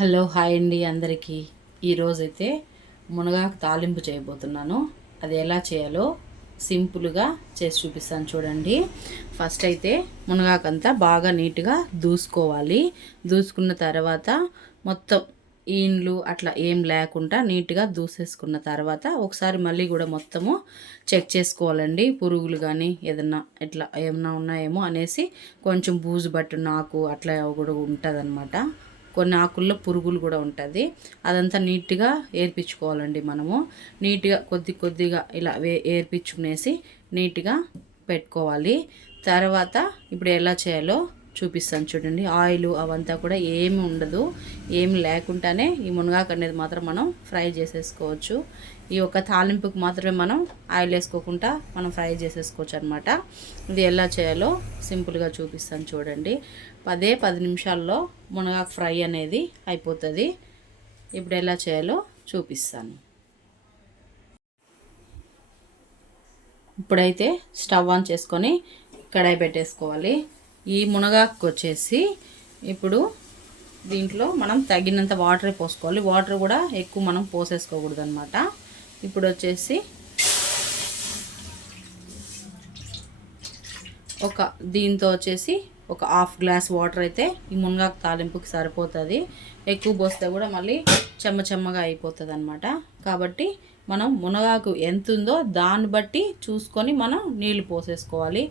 Hello hi అండి అందరికీ. ఈరోజైతే మునగాకు తాలింపు చేయబోతున్నాను. అది ఎలా చేయాలో సింపుల్గా చేసి చూపిస్తాను చూడండి. ఫస్ట్ అయితే మునగాకంతా బాగా నీట్గా దూసుకోవాలి. దూసుకున్న తర్వాత మొత్తం ఈన్లు అట్లా ఏం లేకుండా నీట్గా దూసేసుకున్న తర్వాత ఒకసారి మళ్ళీ కూడా మొత్తము చెక్ చేసుకోవాలండి. పురుగులు కానీ ఏదన్నా ఇట్లా ఏమన్నా ఉన్నాయేమో అనేసి కొంచెం బూజు బట్టు నాకు అట్లా కూడా ఉంటుంది కొన్ని ఆకుల్లో పురుగులు కూడా ఉంటుంది. అదంతా నీట్గా ఏర్పించుకోవాలండి మనము. నీట్గా కొద్ది కొద్దిగా ఇలా వే ఏర్పించుకునేసి నీట్గా పెట్టుకోవాలి. తర్వాత ఇప్పుడు ఎలా చేయాలో చూపిస్తాను చూడండి. ఆయిల్ అవంతా కూడా ఏమి ఉండదు. ఏమి లేకుండానే ఈ మునగాకు అనేది మాత్రం మనం ఫ్రై చేసేసుకోవచ్చు. ఈ యొక్క తాలింపుకి మాత్రమే మనం ఆయిల్ వేసుకోకుండా మనం ఫ్రై చేసేసుకోవచ్చు అనమాట ఇది ఎలా చేయాలో సింపుల్గా చూపిస్తాను చూడండి. పదే పది నిమిషాల్లో మునగాకు ఫ్రై అనేది అయిపోతుంది. ఇప్పుడు ఎలా చేయాలో చూపిస్తాను. ఇప్పుడైతే స్టవ్ ఆన్ చేసుకొని కడాయి పెట్టేసుకోవాలి. ఈ మునగాకు వచ్చేసి ఇప్పుడు దీంట్లో మనం తగినంత వాటర్ పోసుకోవాలి. వాటర్ కూడా ఎక్కువ మనం పోసేసుకోకూడదు అనమాట ఇప్పుడు వచ్చేసి ఒక దీంతో వచ్చేసి ఒక హాఫ్ గ్లాస్ వాటర్ అయితే ఈ మునగాకు తాలింపుకి సరిపోతుంది. ఎక్కువ పోస్తే కూడా మళ్ళీ చెమ్మ చెమ్మగా అయిపోతుంది అనమాట కాబట్టి మనం మునగాకు ఎంత ఉందో దాన్ని బట్టి చూసుకొని మనం నీళ్ళు పోసేసుకోవాలి.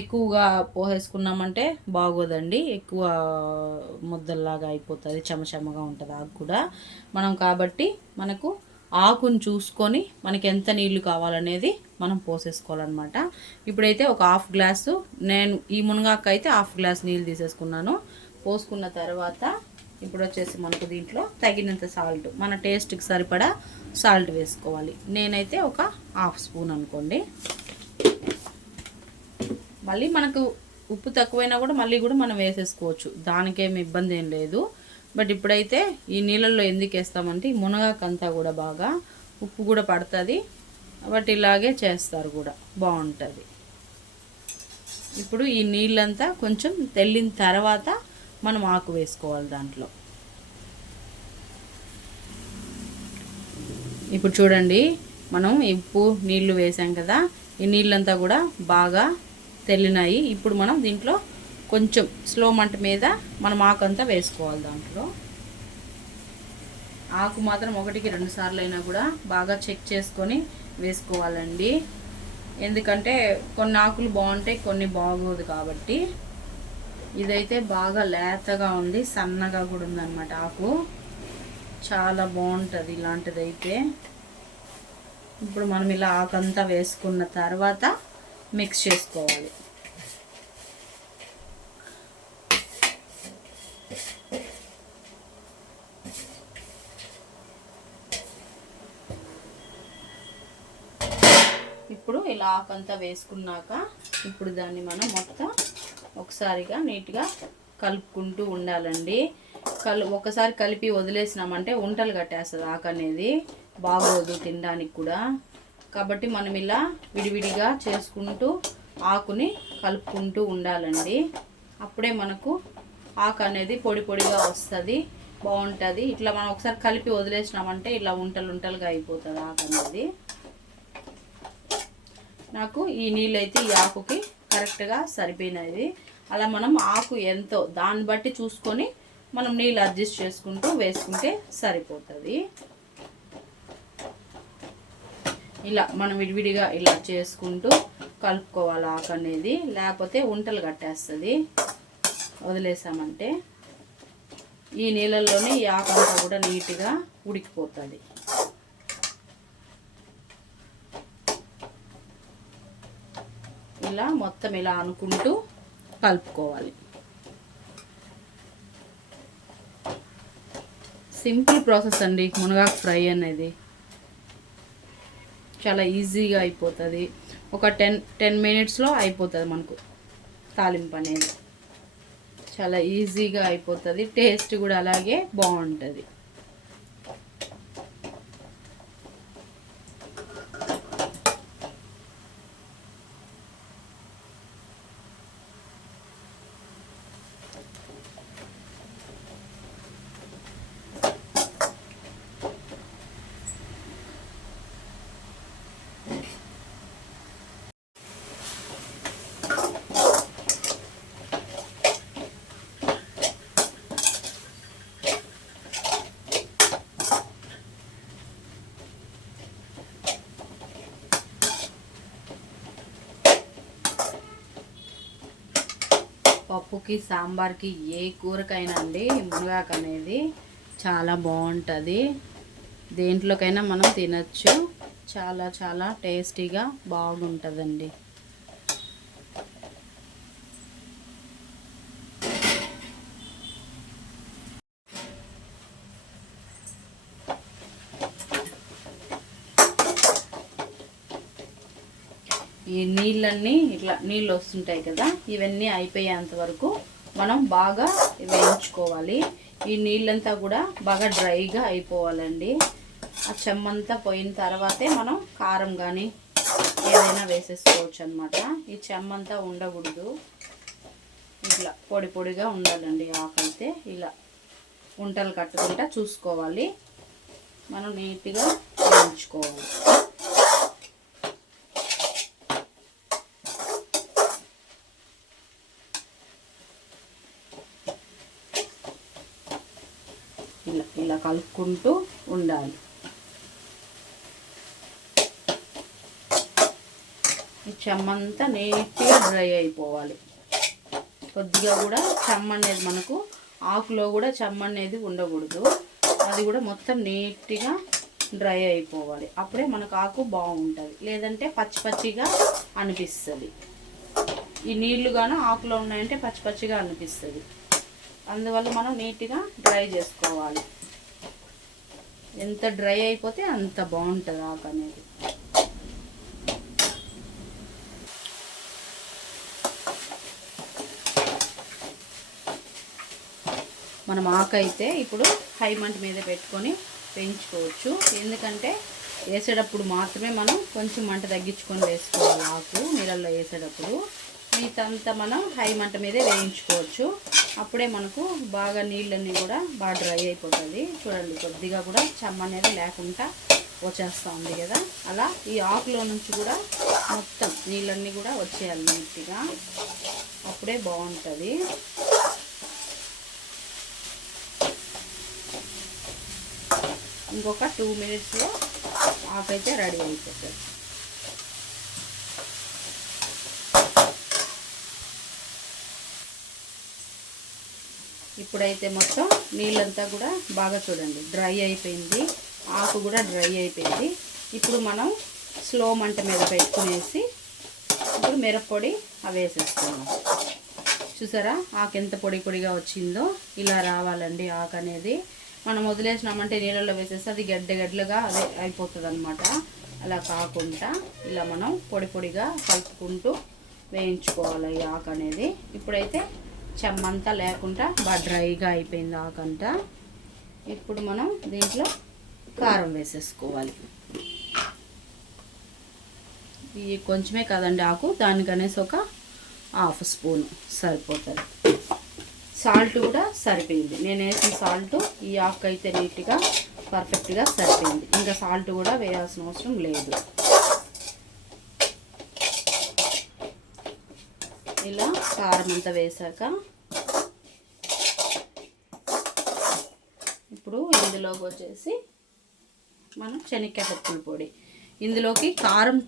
ఎక్కువగా పోసేసుకున్నామంటే బాగోదండి. ఎక్కువ ముద్దల్లాగా అయిపోతుంది చెమచెమగా ఉంటుంది ఆకు కూడా. మనం కాబట్టి మనకు ఆకును చూసుకొని మనకి ఎంత నీళ్ళు కావాలనేది మనం పోసేసుకోవాలన్నమాట. ఇప్పుడైతే ఒక హాఫ్ గ్లాసు నేను ఈ మునగాకు అయితే హాఫ్ గ్లాస్ నీళ్ళు తీసేసుకున్నాను. పోసుకున్న తర్వాత ఇప్పుడు వచ్చేసి మనకు దీంట్లో తగినంత సాల్ట్ మన టేస్ట్కి సరిపడా సాల్ట్ వేసుకోవాలి. నేనైతే ఒక హాఫ్ స్పూన్ అనుకోండి. మళ్ళీ మనకు ఉప్పు తక్కువైనా కూడా మళ్ళీ కూడా మనం వేసేసుకోవచ్చు. దానికేమి ఇబ్బంది ఏం లేదు. బట్ ఇప్పుడైతే ఈ నీళ్ళల్లో ఎందుకు వేస్తామంటే ఈ మునగాకంతా కూడా బాగా ఉప్పు కూడా పడుతుంది. బట్ ఇలాగే చేస్తారు కూడా బాగుంటుంది. ఇప్పుడు ఈ నీళ్ళంతా కొంచెం తెల్లిన తర్వాత మనం ఆకు వేసుకోవాలి దాంట్లో. ఇప్పుడు చూడండి మనం ఉప్పు నీళ్ళు వేసాం కదా ఈ నీళ్ళంతా కూడా బాగా తెల్లినాయి. ఇప్పుడు మనం దీంట్లో కొంచెం స్లో మంట మీద మనం ఆకంతా వేసుకోవాలి దాంట్లో. ఆకు మాత్రం ఒకటికి రెండు సార్లు అయినా కూడా బాగా చెక్ చేసుకొని వేసుకోవాలండి. ఎందుకంటే కొన్ని ఆకులు బాగుంటాయి కొన్ని బాగోదు కాబట్టి. ఇదైతే బాగా లేతగా ఉంది సన్నగా కూడా ఉందన్నమాట ఆకు. చాలా బాగుంటుంది ఇలాంటిదైతే. ఇప్పుడు మనం ఇలా ఆకంతా వేసుకున్న తర్వాత మిక్స్ చేసుకోవాలి. ఇప్పుడు ఇలా ఆకంతా వేసుకున్నాక ఇప్పుడు దాన్ని మనం మొత్తం ఒకసారిగా నీట్గా కలుపుకుంటూ ఉండాలండి. కలు ఒకసారి కలిపి వదిలేసినామంటే ఉంటలు కట్టేస్తుంది ఆకు అనేది. బాగోదు తినడానికి కూడా. కాబట్టి మనం ఇలా విడివిడిగా చేసుకుంటూ ఆకుని కలుపుకుంటూ ఉండాలండి. అప్పుడే మనకు ఆకు అనేది పొడి పొడిగా వస్తుంది బాగుంటుంది. ఇట్లా మనం ఒకసారి కలిపి వదిలేసినామంటే ఇలా ఉంటలు ఉంటలుగా అయిపోతుంది ఆకు అనేది. నాకు ఈ నీళ్ళు అయితే ఈ ఆకుకి కరెక్ట్గా సరిపోయినది అలా మనం ఆకు ఎంతో దాన్ని బట్టి చూసుకొని మనం నీళ్ళు అడ్జస్ట్ చేసుకుంటూ వేసుకుంటే సరిపోతుంది. ఇలా మనం విడివిడిగా ఇలా చేసుకుంటూ కలుపుకోవాలి ఆకు అనేది. లేకపోతే ఉంటలు కట్టేస్తుంది. వదిలేసామంటే ఈ నీళ్ళల్లోనే ఈ ఆకు అంతా కూడా నీట్గా ఉడికిపోతుంది. ఇలా మొత్తం ఇలా అనుకుంటూ కలుపుకోవాలి. సింపుల్ ప్రాసెస్ అండి మునగాకు ఫ్రై అనేది. చాలా ఈజీగా అయిపోతుంది. ఒక టెన్ టెన్ మినిట్స్లో అయిపోతుంది మనకు తాలింపు అనేది. చాలా ఈజీగా అయిపోతుంది. టేస్ట్ కూడా అలాగే బాగుంటుంది. పప్పుకి సాంబార్కి ఏ కూరకైనా అండి మునగాకు అనేది చాలా బాగుంటుంది. దేంట్లోకైనా మనం తినచ్చు. చాలా చాలా టేస్టీగా బాగుంటుందండి. ఈ నీళ్ళన్నీ ఇట్లా నీళ్ళు వస్తుంటాయి కదా ఇవన్నీ అయిపోయేంత వరకు మనం బాగా వేయించుకోవాలి. ఈ నీళ్ళంతా కూడా బాగా డ్రైగా అయిపోవాలండి. ఆ చెమ్మంతా పోయిన తర్వాతే మనం కారం కానీ ఏదైనా వేసేసుకోవచ్చు అనమాట ఈ చెమ్మంతా ఉండకూడదు. ఇట్లా పొడి పొడిగా ఉండాలండి ఆకైతే ఇలా ఉంటలు కట్టుకుంటా చూసుకోవాలి. మనం నీట్గా వేయించుకోవాలి. ఇలా కలుపుకుంటూ ఉండాలి. ఈ చెమ్మంతా నీట్గా డ్రై అయిపోవాలి. కొద్దిగా కూడా చెమ్మ అనేది మనకు ఆకులో కూడా చెమ్మ అనేది ఉండకూడదు. అది కూడా మొత్తం నీట్గా డ్రై అయిపోవాలి. అప్పుడే మనకు ఆకు బాగుంటుంది. లేదంటే పచ్చి పచ్చిగా అనిపిస్తుంది. ఈ నీళ్ళు కానీ ఆకులో ఉన్నాయంటే పచ్చి పచ్చిగా అనిపిస్తుంది. అందువల్ల మనం నీట్గా డ్రై చేసుకోవాలి. ఎంత డ్రై అయిపోతే అంత బాగుంటుంది ఆకు అనేది. మనం ఆకు అయితే ఇప్పుడు హై మంట మీద పెట్టుకొని పెంచుకోవచ్చు. ఎందుకంటే వేసేటప్పుడు మాత్రమే మనం కొంచెం మంట తగ్గించుకొని వేసుకోవాలి ఆకు నీళ్ళల్లో వేసేటప్పుడు. మిగతా మనం హై మంట మీదే వేయించుకోవచ్చు. అప్పుడే మనకు బాగా నీళ్ళన్నీ కూడా బాగా డ్రై అయిపోతుంది చూడండి కొద్దిగా కూడా చెమ్మ అనేది లేకుండా వచ్చేస్తూ ఉంది కదా. అలా ఈ ఆకులో నుంచి కూడా మొత్తం నీళ్ళన్నీ కూడా వచ్చేయాలి నీట్గా. అప్పుడే బాగుంటుంది. ఇంకొక టూ మినిట్స్లో ఆకైతే రెడీ అయిపోతుంది. ఇప్పుడైతే మొత్తం నీళ్ళంతా కూడా బాగా చూడండి. డ్రై అయిపోయింది. ఆకు కూడా డ్రై అయిపోయింది. ఇప్పుడు మనం స్లో మంట మీద పెట్టుకునేసి ఇప్పుడు మిరప్పొడి అవి వేసేస్తున్నాం చూసారా? ఆకు ఎంత పొడి పొడిగా వచ్చిందో ఇలా రావాలండి ఆకు అనేది. మనం వదిలేసినామంటే నీళ్ళలో వేసేస్తే అది గడ్డ గడ్డలుగా అదే అయిపోతుంది అనమాట అలా కాకుండా ఇలా మనం పొడి పొడిగా కలుపుకుంటూ వేయించుకోవాలి ఈ ఆకు అనేది. ఇప్పుడైతే చెమ్మంతా లేకుండా బాగా డ్రైగా అయిపోయింది ఆకంట. ఇప్పుడు మనం దీంట్లో కారం వేసేసుకోవాలి. ఇది కొంచెమే కదండి ఆకు దానికనేసి ఒక హాఫ్ స్పూన్ సరిపోతుంది. సాల్ట్ కూడా సరిపోయింది. నేను వేసిన సాల్ట్ ఈ ఆకు అయితే నీట్గా పర్ఫెక్ట్గా సరిపోయింది. ఇంకా సాల్ట్ కూడా వేయాల్సిన అవసరం లేదు. ఇలా కారం అంతా వేసాక ఇప్పుడు ఇందులోకి వచ్చేసి మనం శనక్కాయ పప్పుల పొడి. ఇందులోకి కారం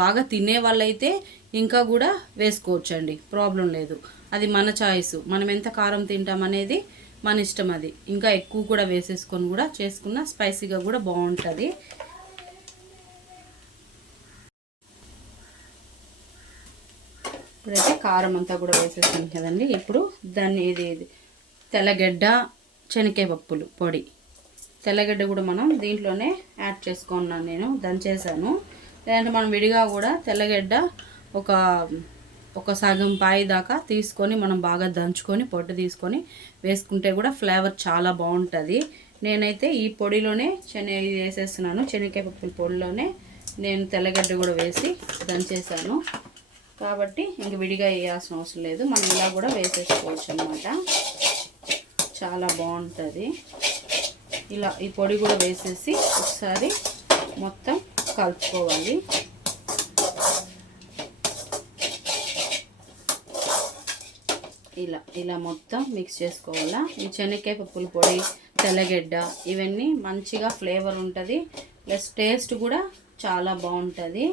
బాగా తినే వాళ్ళైతే ఇంకా కూడా వేసుకోవచ్చండి. ప్రాబ్లం లేదు. అది మన చాయిస్. మనం ఎంత కారం తింటాం అనేది మన ఇష్టం అది. ఇంకా ఎక్కువ కూడా వేసేసుకొని కూడా చేసుకున్న స్పైసీగా కూడా బాగుంటుంది. ఇప్పుడైతే కారం అంతా కూడా వేసేసాను కదండి. ఇప్పుడు దాన్ని ఇది తెల్లగడ్డ శనక్కాయ పప్పులు పొడి. తెల్లగడ్డ కూడా మనం దీంట్లోనే యాడ్ చేసుకున్నాను నేను దంచేసాను లేదంటే మనం విడిగా కూడా తెల్లగడ్డ ఒక ఒక సగం పాయి దాకా తీసుకొని మనం బాగా దంచుకొని పొట్టు తీసుకొని వేసుకుంటే కూడా ఫ్లేవర్ చాలా బాగుంటుంది. నేనైతే ఈ పొడిలోనే శనగ వేసేస్తున్నాను. శనగకాయ పప్పుల పొడిలోనే నేను తెల్లగడ్డ కూడా వేసి దంచేసాను కాబట్టి ఇంక విడిగా వేయాల్సిన అవసరం లేదు. మనం ఇలా కూడా వేసేసుకోవచ్చు అనమాట చాలా బాగుంటుంది. ఇలా ఈ పొడి కూడా వేసేసి ఒకసారి మొత్తం కలుపుకోవాలి. ఇలా ఇలా మొత్తం మిక్స్ చేసుకోవాలా? ఈ శనక్కాయ పప్పుల పొడి తెల్లగడ్డ ఇవన్నీ మంచిగా ఫ్లేవర్ ఉంటుంది. ప్లస్ టేస్ట్ కూడా చాలా బాగుంటుంది.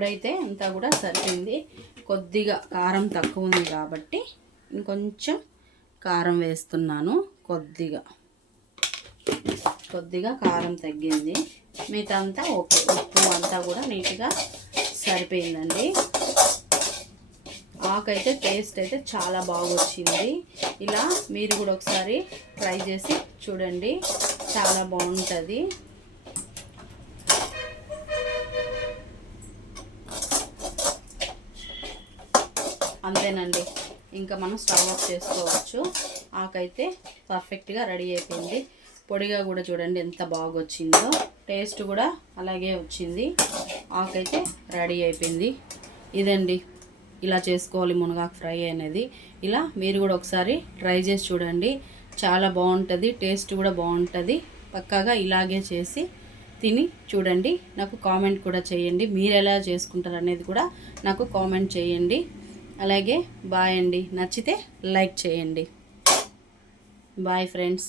ఇప్పుడైతే అంతా కూడా సరిపోయింది. కొద్దిగా కారం తక్కువ ఉంది కాబట్టి ఇంకొంచెం కారం వేస్తున్నాను కొద్దిగా. కొద్దిగా కారం తగ్గింది. మిగతా అంతా ఓకే. ఉప్పు అంతా కూడా నీట్గా సరిపోయిందండి. ఆకైతే టేస్ట్ అయితే చాలా బాగొచ్చింది. ఇలా మీరు కూడా ఒకసారి ట్రై చేసి చూడండి. చాలా బాగుంటుంది. అంతేనండి. ఇంకా మనం స్టవ్ ఆఫ్ చేసుకోవచ్చు. ఆకైతే పర్ఫెక్ట్గా రెడీ అయిపోయింది. పొడిగా కూడా చూడండి ఎంత బాగా వచ్చిందో టేస్ట్ కూడా అలాగే వచ్చింది. ఆకైతే రెడీ అయిపోయింది. ఇదండి. ఇలా చేసుకోవాలి మునగాకు ఫ్రై అనేది. ఇలా మీరు కూడా ఒకసారి ట్రై చేసి చూడండి. చాలా బాగుంటుంది. టేస్ట్ కూడా బాగుంటుంది. పక్కాగా ఇలాగే చేసి తిని చూడండి. నాకు కామెంట్ కూడా చేయండి. మీరు ఎలా చేసుకుంటారు అనేది కూడా నాకు కామెంట్ చేయండి. అలాగే బాయ్ అండి. నచ్చితే లైక్ చేయండి. Bye friends.